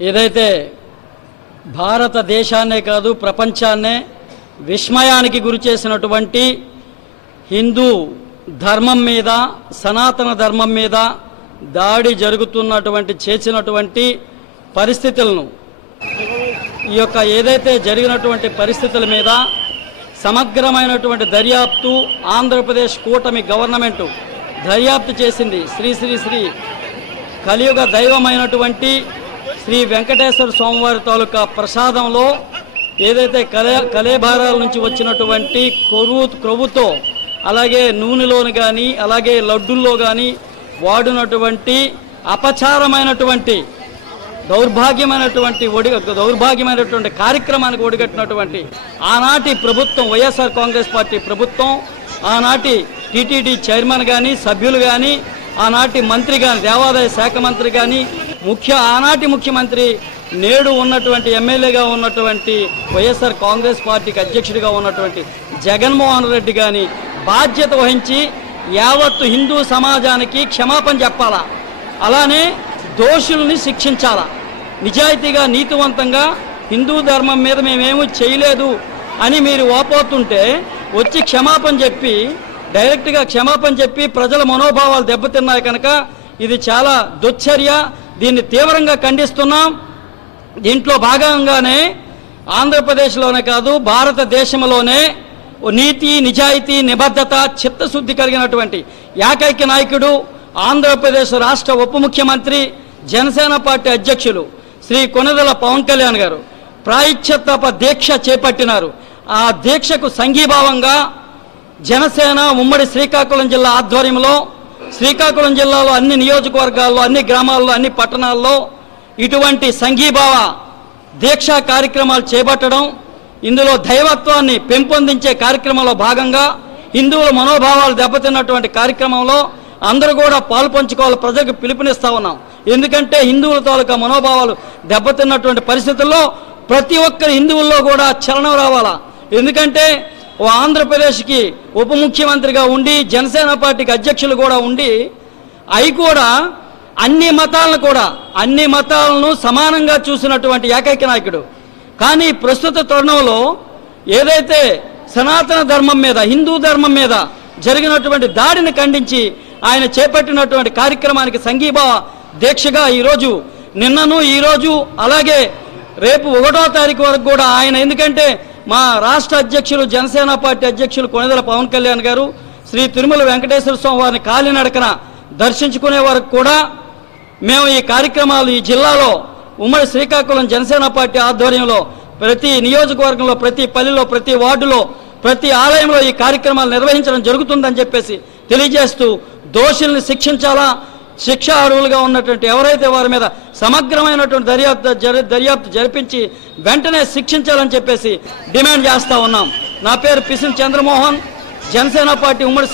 ఏదైతే భారతదేశాన్నే కాదు ప్రపంచాన్నే విస్మయానికి గురి చేసినటువంటి హిందూ ధర్మం మీద సనాతన ధర్మం మీద దాడి జరుగుతున్నటువంటి చేసినటువంటి పరిస్థితులను ఈ యొక్క ఏదైతే జరిగినటువంటి పరిస్థితుల మీద సమగ్రమైనటువంటి దర్యాప్తు ఆంధ్రప్రదేశ్ కూటమి గవర్నమెంటు దర్యాప్తు చేసింది. శ్రీ శ్రీ శ్రీ కలియుగ దైవమైనటువంటి శ్రీ వెంకటేశ్వర స్వామివారి తాలూకా ప్రసాదంలో ఏదైతే కలే కలేభారాల నుంచి వచ్చినటువంటి కొరువు క్రొవ్వుతో అలాగే నూనెలోని కానీ అలాగే లడ్డుల్లో కానీ వాడినటువంటి అపచారమైనటువంటి దౌర్భాగ్యమైనటువంటి ఒడి దౌర్భాగ్యమైనటువంటి కార్యక్రమానికి ఒడిగట్టినటువంటి ఆనాటి ప్రభుత్వం వైఎస్ఆర్ కాంగ్రెస్ పార్టీ ప్రభుత్వం ఆనాటి టీటీడీ చైర్మన్ కానీ సభ్యులు కానీ ఆనాటి మంత్రి కానీ దేవాదాయ శాఖ మంత్రి కానీ ముఖ్య ఆనాటి ముఖ్యమంత్రి నేడు ఉన్నటువంటి ఎమ్మెల్యేగా ఉన్నటువంటి వైఎస్ఆర్ కాంగ్రెస్ పార్టీకి అధ్యక్షుడిగా ఉన్నటువంటి జగన్మోహన్ రెడ్డి కానీ బాధ్యత వహించి యావత్తు హిందూ సమాజానికి క్షమాపణ చెప్పాలా? అలానే దోషుల్ని శిక్షించాలా? నిజాయితీగా నీతివంతంగా హిందూ ధర్మం మీద మేమేమీ చేయలేదు అని మీరు ఓపోతుంటే వచ్చి క్షమాపణ చెప్పి డైరెక్ట్గా క్షమాపణ చెప్పి ప్రజల మనోభావాలు దెబ్బతిన్నాయి కనుక ఇది చాలా దుశ్చర్య దీన్ని తీవ్రంగా ఖండిస్తున్నాం. దీంట్లో భాగంగానే ఆంధ్రప్రదేశ్లోనే కాదు భారతదేశంలోనే నీతి నిజాయితీ నిబద్ధత చిత్తశుద్ధి కలిగినటువంటి ఏకైక నాయకుడు ఆంధ్రప్రదేశ్ రాష్ట్ర ఉప ముఖ్యమంత్రి జనసేన పార్టీ అధ్యక్షులు శ్రీ కొనదల పవన్ కళ్యాణ్ గారు ప్రాయశ్చిత్తప దీక్ష చేపట్టినారు. ఆ దీక్షకు సంఘీభావంగా జనసేన ఉమ్మడి శ్రీకాకుళం జిల్లా ఆధ్వర్యంలో శ్రీకాకుళం జిల్లాలో అన్ని నియోజకవర్గాల్లో అన్ని గ్రామాల్లో అన్ని పట్టణాల్లో ఇటువంటి సంఘీభావ దీక్షా కార్యక్రమాలు చేపట్టడం ఇందులో దైవత్వాన్ని పెంపొందించే కార్యక్రమంలో భాగంగా హిందువుల మనోభావాలు దెబ్బతిన్నటువంటి కార్యక్రమంలో అందరూ కూడా పాల్పంచుకోవాలి ప్రజలకు పిలుపునిస్తా ఉన్నాం. ఎందుకంటే హిందువుల తాలూకా మనోభావాలు దెబ్బతిన్నటువంటి పరిస్థితుల్లో ప్రతి ఒక్కరి హిందువుల్లో కూడా చలనం రావాలా? ఎందుకంటే ఓ ఆంధ్రప్రదేశ్కి ఉప ముఖ్యమంత్రిగా ఉండి జనసేన పార్టీకి అధ్యక్షులు కూడా ఉండి అవి కూడా అన్ని మతాలను కూడా అన్ని మతాలను సమానంగా చూసినటువంటి ఏకైక నాయకుడు. కానీ ప్రస్తుత తరుణంలో ఏదైతే సనాతన ధర్మం మీద హిందూ ధర్మం మీద జరిగినటువంటి దాడిని ఖండించి ఆయన చేపట్టినటువంటి కార్యక్రమానికి సంఘీభావ దీక్షగా ఈరోజు నిన్నను ఈరోజు అలాగే రేపు ఒకటో తారీఖు వరకు కూడా ఆయన ఎందుకంటే మా రాష్ట్ర అధ్యక్షులు జనసేన పార్టీ అధ్యక్షులు కొనదల పవన్ కళ్యాణ్ గారు శ్రీ తిరుమల వెంకటేశ్వర స్వామి వారిని కాలినడకన దర్శించుకునే వరకు కూడా మేము ఈ కార్యక్రమాలు ఈ జిల్లాలో ఉమ్మడి శ్రీకాకుళం జనసేన పార్టీ ఆధ్వర్యంలో ప్రతి నియోజకవర్గంలో ప్రతి పల్లెలో ప్రతి వార్డులో ప్రతి ఆలయంలో ఈ కార్యక్రమాలు నిర్వహించడం జరుగుతుందని చెప్పేసి తెలియజేస్తూ దోషుల్ని శిక్షించాలా శిక్ష అర్హులుగా ఉన్నటువంటి ఎవరైతే వారి మీద సమగ్రమైనటువంటి దర్యాప్తు దర్యాప్తు జరిపించి వెంటనే శిక్షించాలని చెప్పేసి డిమాండ్ చేస్తా ఉన్నాం. నా పేరు పిసిన్ చంద్రమోహన్. జనసేన పార్టీ ఉమ్మడి